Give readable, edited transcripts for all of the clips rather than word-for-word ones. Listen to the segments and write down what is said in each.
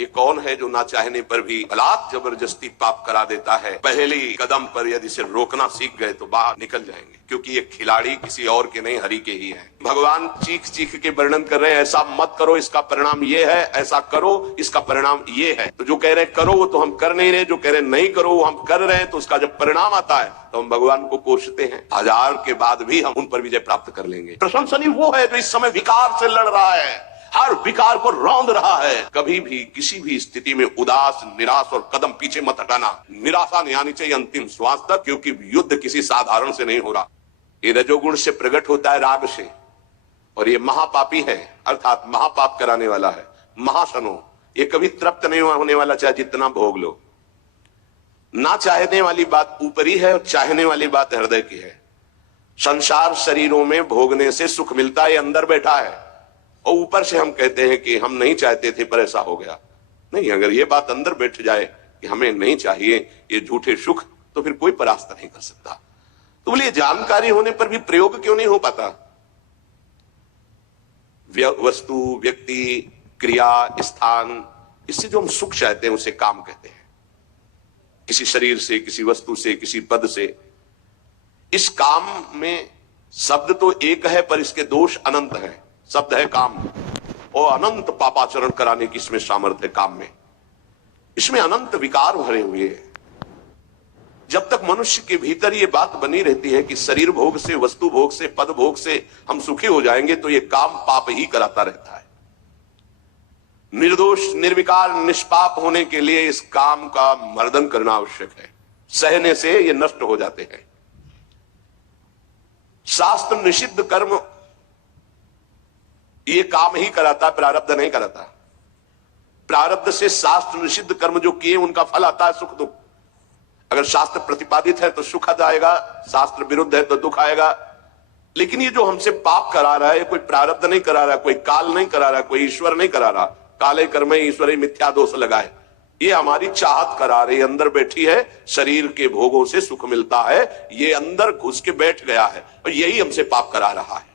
ये कौन है जो ना चाहने पर भी बलात् जबरदस्ती पाप करा देता है? पहले कदम पर यदि इसे रोकना सीख गए तो बाहर निकल जाएंगे, क्योंकि ये खिलाड़ी किसी और के नहीं, हरि के ही हैं। भगवान चीख चीख के वर्णन कर रहे हैं, ऐसा मत करो इसका परिणाम ये है, ऐसा करो इसका परिणाम ये है। तो जो कह रहे हैं करो वो तो हम कर नहीं रहे, जो कह रहे हैं नहीं करो वो हम कर रहे हैं। तो उसका जब परिणाम आता है तो हम भगवान को कोसते हैं। हजार के बाद भी हम उन पर विजय प्राप्त कर लेंगे। प्रशंसनीय वो है जो इस समय विकार से लड़ रहा है, हर विकार को रौंद रहा है। कभी भी किसी भी स्थिति में उदास, निराश और कदम पीछे मत हटाना। निराशा नहीं आनी चाहिए अंतिम श्वास तक, क्योंकि युद्ध किसी साधारण से नहीं हो रहा। ये रजोगुण से प्रकट होता है, राग से, और ये महापापी है, अर्थात महापाप कराने वाला है। महाशनो, ये कभी तृप्त नहीं होने वाला, चाहे जितना भोग लो। ना चाहने वाली बात ऊपरी है और चाहने वाली बात हृदय की है। संसार शरीरों में भोगने से सुख मिलता है, अंदर बैठा है, और ऊपर से हम कहते हैं कि हम नहीं चाहते थे पर ऐसा हो गया। नहीं, अगर ये बात अंदर बैठ जाए कि हमें नहीं चाहिए ये झूठे सुख, तो फिर कोई परास्त नहीं कर सकता। तो बोलिए जानकारी होने पर भी प्रयोग क्यों नहीं हो पाता? वस्तु, व्यक्ति, क्रिया, स्थान, इससे जो हम सुख चाहते हैं उसे काम कहते हैं। किसी शरीर से, किसी वस्तु से, किसी पद से। इस काम में शब्द तो एक है पर इसके दोष अनंत हैं। शब्द है काम, और अनंत पापाचरण कराने की इसमें सामर्थ्य है। काम में, इसमें अनंत विकार भरे हुए हैं। जब तक मनुष्य के भीतर ये बात बनी रहती है कि शरीर भोग से, वस्तु भोग से, पद भोग से हम सुखी हो जाएंगे, तो ये काम पाप ही कराता रहता है। निर्दोष, निर्विकार, निष्पाप होने के लिए इस काम का मर्दन करना आवश्यक है। सहने से ये नष्ट हो जाते हैं। शास्त्र निषिद्ध कर्म ये काम ही कराता, प्रारब्ध नहीं कराता। प्रारब्ध से शास्त्र निषिद्ध कर्म जो किए उनका फल आता है सुख दुख। अगर शास्त्र प्रतिपादित है तो सुख आएगा, शास्त्र विरुद्ध है तो दुख आएगा। लेकिन ये जो हमसे पाप करा रहा है, कोई प्रारब्ध नहीं करा रहा, कोई काल नहीं करा रहा, कोई ईश्वर नहीं करा रहा। काले कर्म ईश्वर मिथ्या दोष लगाए, ये हमारी चाहत करा रही, अंदर बैठी है। शरीर के भोगों से सुख मिलता है, ये अंदर घुस के बैठ गया है, और यही हमसे पाप करा रहा है।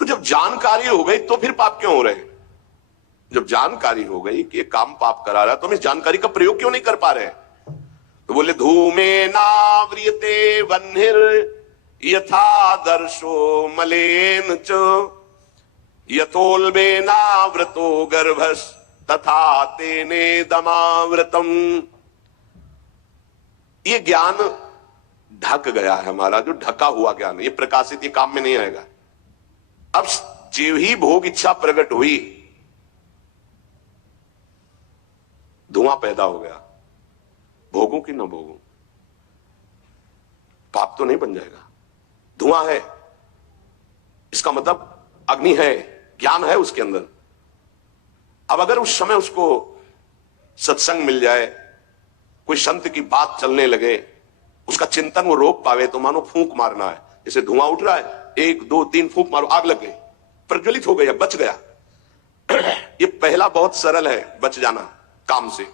तो जब जानकारी हो गई तो फिर पाप क्यों हो रहे हैं? जब जानकारी हो गई कि ये काम पाप करा रहा है, तो हम इस जानकारी का प्रयोग क्यों नहीं कर पा रहे? तो बोले धूमे नाव्रियते वह्निर यथा दर्शो मलेन च यथोल्बे नाव्रतो गर्भस तथा तेने दमाव्रतम। ये ज्ञान ढक गया है हमारा, जो ढका हुआ ज्ञान, ये प्रकाशित, ये काम में नहीं आएगा। अब जीव ही भोग इच्छा प्रकट हुई, धुआं पैदा हो गया, भोगों की न भोगों, पाप तो नहीं बन जाएगा। धुआं है, इसका मतलब अग्नि है, ज्ञान है उसके अंदर। अब अगर उस समय उसको सत्संग मिल जाए, कोई संत की बात चलने लगे, उसका चिंतन वो रोक पावे, तो मानो फूंक मारना है। जैसे धुआं उठ रहा है, 1 2 3 फूंक मारो, आग लग गई, प्रज्वलित हो गया, बच गया। ये पहला बहुत सरल है, बच जाना काम से।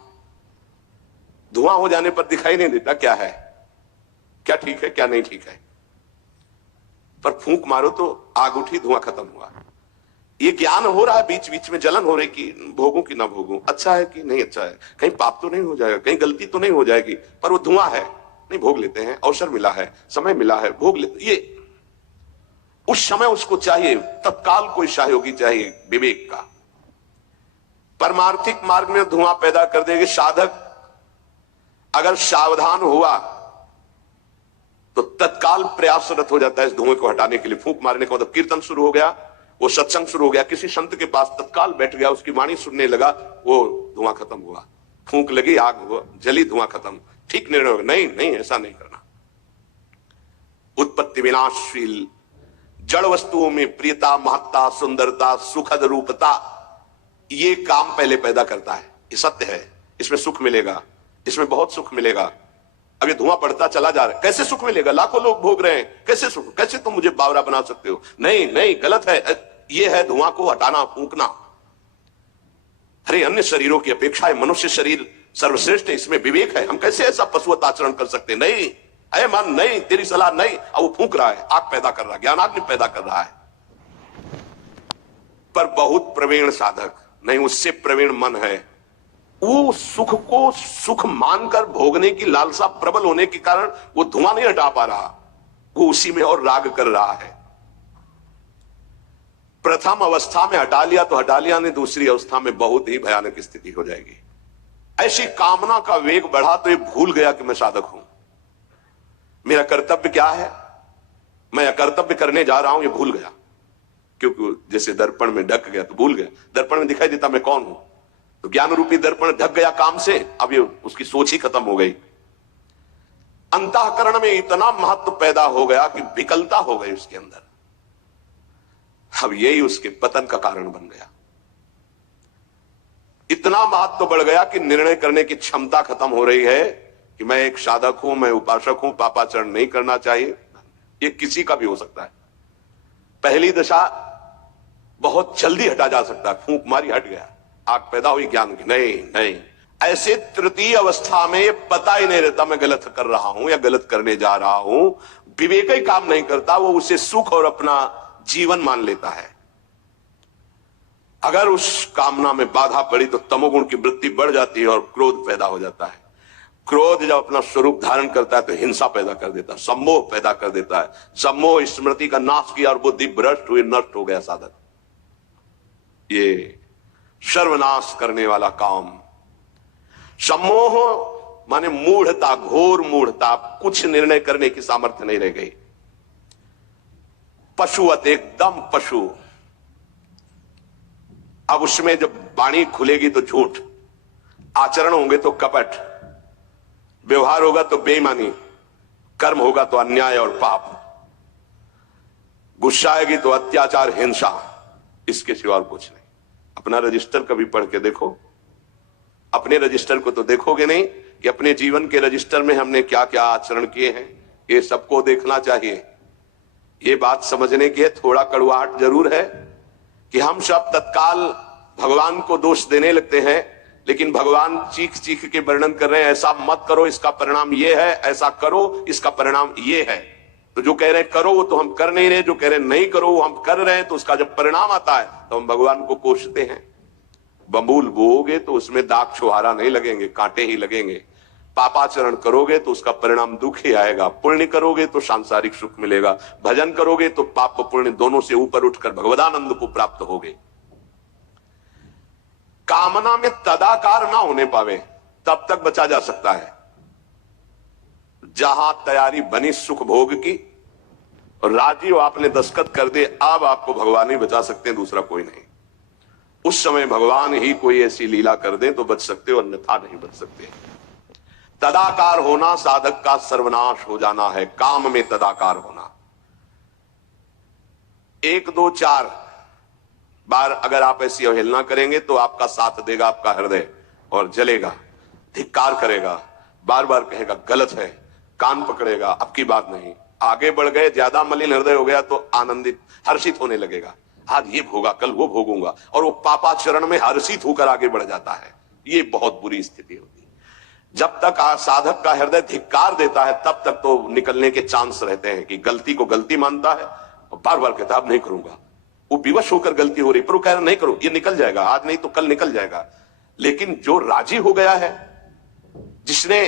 धुआं हो जाने पर दिखाई नहीं देता क्या है, क्या ठीक है क्या नहीं ठीक है, पर फूंक मारो तो आग उठी, धुआं खत्म हुआ। ये ज्ञान हो रहा है, बीच बीच में जलन हो रही कि भोगों की ना भोगूं, अच्छा है कि नहीं अच्छा है, कहीं पाप तो नहीं हो जाएगा, कहीं गलती तो नहीं हो जाएगी, पर वो धुआं है, नहीं भोग लेते हैं, अवसर मिला है, समय मिला है, भोग लेते। ये उस समय उसको चाहिए, तत्काल कोई सहयोगी चाहिए विवेक का। परमार्थिक मार्ग में धुआं पैदा कर देगी। साधक अगर सावधान हुआ तो तत्काल प्रयासरत हो जाता है इस धुएं को हटाने के लिए। फूंक मारने का मतलब कीर्तन शुरू हो गया, वो सत्संग शुरू हो गया, किसी संत के पास तत्काल बैठ गया, उसकी वाणी सुनने लगा, वो धुआं खत्म हुआ। फूंक लगी, आग हुआ, जली, धुआं खत्म। ठीक निर्णय होगा, नहीं नहीं ऐसा नहीं करना। उत्पत्ति विनाशशील जड़ वस्तुओं में प्रियता, महत्ता, सुंदरता, सुखद रूपता, ये काम पहले पैदा करता है। ये सत्य है, इसमें सुख मिलेगा, इसमें बहुत सुख मिलेगा। अब ये धुआं बढ़ता चला जा रहा है, कैसे सुख मिलेगा? लाखों लोग भोग रहे हैं, कैसे सुख? कैसे तुम मुझे बावरा बना सकते हो? नहीं नहीं, गलत है। ये है धुआं को हटाना, फूंकना। अरे अन्य शरीरों की अपेक्षा मनुष्य शरीर सर्वश्रेष्ठ है, इसमें विवेक है। हम कैसे ऐसा पशुवत आचरण कर सकते? नहीं, अरे मन नहीं, तेरी सलाह नहीं। अब वो फूंक रहा है, आग पैदा कर रहा है, ज्ञानाग्नि पैदा कर रहा है। पर बहुत प्रवीण साधक नहीं, उससे प्रवीण मन है। वो सुख को सुख मानकर भोगने की लालसा प्रबल होने के कारण वो धुआं नहीं हटा पा रहा, वो उसी में और राग कर रहा है। प्रथम अवस्था में हटा लिया तो हटा लिया, नहीं दूसरी अवस्था में बहुत ही भयानक स्थिति हो जाएगी। ऐसी कामना का वेग बढ़ा तो ये भूल गया कि मैं साधक हूं, मेरा कर्तव्य क्या है, मैं कर्तव्य करने जा रहा हूं, ये भूल गया। क्योंकि जैसे दर्पण में ढक गया तो भूल गया, दर्पण में दिखाई देता मैं कौन हूं, तो ज्ञान रूपी दर्पण ढक गया काम से, अब ये उसकी सोच ही खत्म हो गई। अंतःकरण में इतना महत्व पैदा हो गया कि विकलता हो गई उसके अंदर। अब यही उसके पतन का कारण बन गया। इतना महत्व बढ़ गया कि निर्णय करने की क्षमता खत्म हो रही है कि मैं एक साधक हूं, मैं उपासक हूं, पापाचरण नहीं करना चाहिए। ये किसी का भी हो सकता है। पहली दशा बहुत जल्दी हटा जा सकता है, फूंक मारी हट गया, आग पैदा हुई ज्ञान की, नहीं। ऐसे तृतीय अवस्था में ये पता ही नहीं रहता मैं गलत कर रहा हूं या गलत करने जा रहा हूं, विवेक ही काम नहीं करता, वो उसे सुख और अपना जीवन मान लेता है। अगर उस कामना में बाधा पड़ी तो तमोगुण की वृत्ति बढ़ जाती है और क्रोध पैदा हो जाता है। क्रोध जब अपना स्वरूप धारण करता है तो हिंसा पैदा कर देता है, सम्मोह पैदा कर देता है। सम्मोह स्मृति का नाश किया और बुद्धि भ्रष्ट हुई, नष्ट हो गया साधक। ये सर्वनाश करने वाला काम। सम्मोह माने मूढ़ता, घोर मूढ़ता, कुछ निर्णय करने की सामर्थ्य नहीं रह गई। पशुवत, एकदम पशु। अब उसमें जब वाणी खुलेगी तो झूठ, आचरण होंगे तो कपट, व्यवहार होगा तो बेईमानी, कर्म होगा तो अन्याय और पाप, गुस्सा आएगी तो अत्याचार, हिंसा, इसके सिवा और कुछ नहीं। अपना रजिस्टर कभी पढ़ के देखो, अपने रजिस्टर को तो देखोगे नहीं कि अपने जीवन के रजिस्टर में हमने क्या क्या आचरण किए हैं, ये सबको देखना चाहिए। ये बात समझने की है, थोड़ा कड़वाहट जरूर है कि हम सब तत्काल भगवान को दोष देने लगते हैं, लेकिन भगवान चीख चीख के वर्णन कर रहे हैं, ऐसा मत करो इसका परिणाम ये है, ऐसा करो इसका परिणाम ये है। तो जो कह रहे हैं करो वो तो हम कर नहीं रहे, जो कह रहे हैं नहीं करो वो हम कर रहे हैं, तो उसका जब परिणाम आता है तो हम भगवान को कोसते हैं। बबूल बोओगे तो उसमें दाग छुहारा नहीं लगेंगे, कांटे ही लगेंगे। पापाचरण करोगे तो उसका परिणाम दुख ही आएगा। पुण्य करोगे तो सांसारिक सुख मिलेगा, भजन करोगे तो पाप पुण्य दोनों से ऊपर उठकर भगवदानंद को प्राप्त होगे। कामना में तदाकार ना होने पावे तब तक बचा जा सकता है। जहां तैयारी बनी सुख भोग की और राजी हो आपने दस्तखत कर दे, अब आपको भगवान ही बचा सकते हैं, दूसरा कोई नहीं। उस समय भगवान ही कोई ऐसी लीला कर दे तो बच सकते हो, अन्यथा नहीं बच सकते। तदाकार होना साधक का सर्वनाश हो जाना है। काम में तदाकार होना। 1 2 4 बार अगर आप ऐसी अवहेलना करेंगे तो आपका साथ देगा आपका हृदय और जलेगा, धिक्कार करेगा, बार बार कहेगा गलत है, कान पकड़ेगा, अब की बात नहीं। आगे बढ़ गए, ज्यादा मलिन हृदय हो गया तो आनंदित हर्षित होने लगेगा, आज ये भोगा कल वो भोगूंगा, और वो पापाचरण में हर्षित होकर आगे बढ़ जाता है। ये बहुत बुरी स्थिति होती है। जब तक साधक का हृदय धिक्कार देता है तब तक तो निकलने के चांस रहते हैं कि गलती को गलती मानता है और बार बार कहता अब नहीं करूंगा। वो विवश होकर गलती हो रही पर वो कह रहा नहीं करो, ये निकल जाएगा, आज नहीं तो कल निकल जाएगा। लेकिन जो राजी हो गया है, जिसने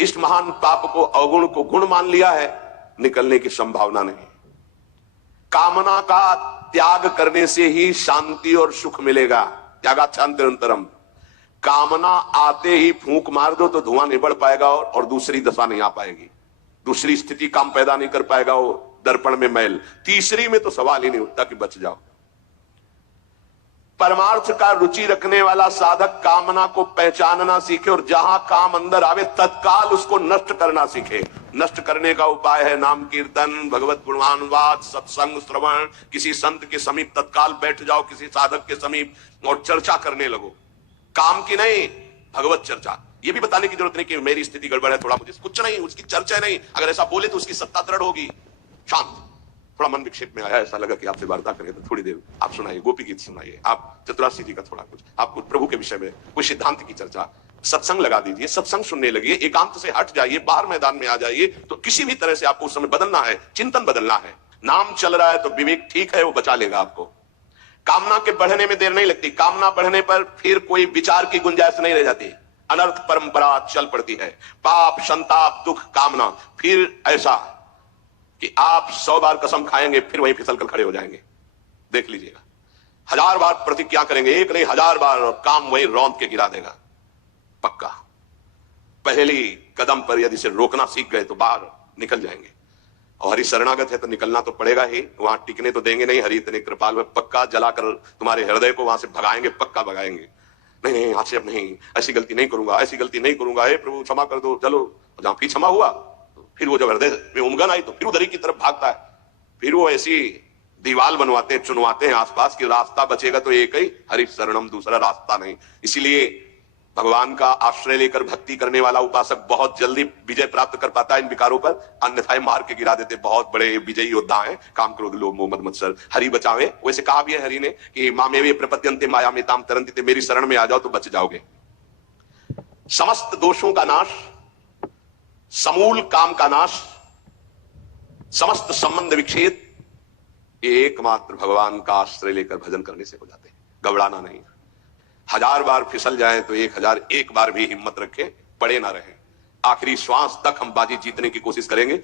इस महान पाप को अवगुण को गुण मान लिया है, निकलने की संभावना नहीं। कामना का त्याग करने से ही शांति और सुख मिलेगा। त्यागाच्छांतिरंतरम। कामना आते ही फूंक मार दो तो धुआं नहीं बढ़ पाएगा और दूसरी दशा नहीं आ पाएगी, दूसरी स्थिति काम पैदा नहीं कर पाएगा। वो दर्पण में मैल, तीसरी में तो सवाल ही नहीं उठता कि बच जाओ। परमार्थ का रुचि रखने वाला साधक कामना को पहचानना सीखे और जहां काम अंदर आवे तत्काल उसको नष्ट करना सीखे। नष्ट करने का उपाय है नाम कीर्तन, भगवत गुणवानुवाद, सत्संग, श्रवण। किसी संत के समीप तत्काल बैठ जाओ, किसी साधक के समीप, और चर्चा करने लगो। काम की नहीं, भगवत चर्चा। ये भी बताने की जरूरत नहीं कि मेरी स्थिति गड़बड़ है, थोड़ा मुझे कुछ नहीं, उसकी चर्चा नहीं। अगर ऐसा बोले तो उसकी सत्ता दृढ़ होगी। शांत, थोड़ा मन विक्षेप में आया, ऐसा लगा कि आपसे वार्ता करें तो थोड़ी देर आप सुनाइए, गोपी गीत सुनाइए, आप चतुरासी जी का थोड़ा कुछ, आप कुछ प्रभु के विषय में कोई सिद्धांत की चर्चा, सत्संग लगा दीजिए, सत्संग सुनने लगिए, एकांत से हट जाइए, बाहर मैदान में आ जाइए। तो किसी भी तरह से आपको उस समय बदलना है, चिंतन बदलना है। नाम चल रहा है तो विवेक ठीक है, वो बचा लेगा आपको। कामना के बढ़ने में देर नहीं लगती, कामना बढ़ने पर फिर कोई विचार की गुंजाइश नहीं रह जाती, अनर्थ परंपरा चल पड़ती है। पाप, संताप, दुख, कामना, फिर ऐसा कि आप 100 बार कसम खाएंगे फिर वहीं फिसल कर खड़े हो जाएंगे। देख लीजिएगा, 1000 बार प्रतिज्ञा करेंगे, एक नहीं 1000 बार, और काम वहीं रौंद के गिरा देगा पक्का। पहली कदम पर यदि से रोकना सीख गए तो बाहर निकल जाएंगे। और हरि शरणागत है तो निकलना तो पड़ेगा ही, वहां टिकने तो देंगे नहीं। हरि इतने कृपाल है, पक्का जलाकर तुम्हारे हृदय को वहां से भगाएंगे, पक्का भगाएंगे। नहीं नहीं, आज से अब नहीं, ऐसी गलती नहीं करूंगा, ऐसी गलती नहीं करूंगा, हे प्रभु क्षमा कर दो। चलो, जहां फिर क्षमा हुआ तो फिर वो जब हृदय में उमगन आई तो फिर उधर ही की तरफ भागता है। फिर वो ऐसी दीवाल बनवाते हैं, चुनवाते हैं आसपास की रास्ता बचेगा तो एक ही हरि शरणम, दूसरा रास्ता नहीं। इसलिए भगवान का आश्रय लेकर भक्ति करने वाला उपासक बहुत जल्दी विजय प्राप्त कर पाता है इन विकारों पर, अन्यथा मार के गिरा देते। बहुत बड़े विजयी योद्धा हैं, काम, क्रोध, लोभ, मोह, मद, मत्सर, हरि बचावे। वैसे कहा भी है हरि ने कि मामेवे प्रपद्यन्ते माया में ताम तरन्ति, मेरी शरण में आ जाओ तो बच जाओगे। समस्त दोषों का नाश, समूल काम का नाश, समस्त संबंध विच्छेद, एकमात्र भगवान का आश्रय लेकर भजन करने से हो जाते हैं। घबराना नहीं, 1000 बार फिसल जाए तो 1001 बार भी हिम्मत रखें, पड़े ना रहें। आखिरी श्वास तक हम बाजी जीतने की कोशिश करेंगे।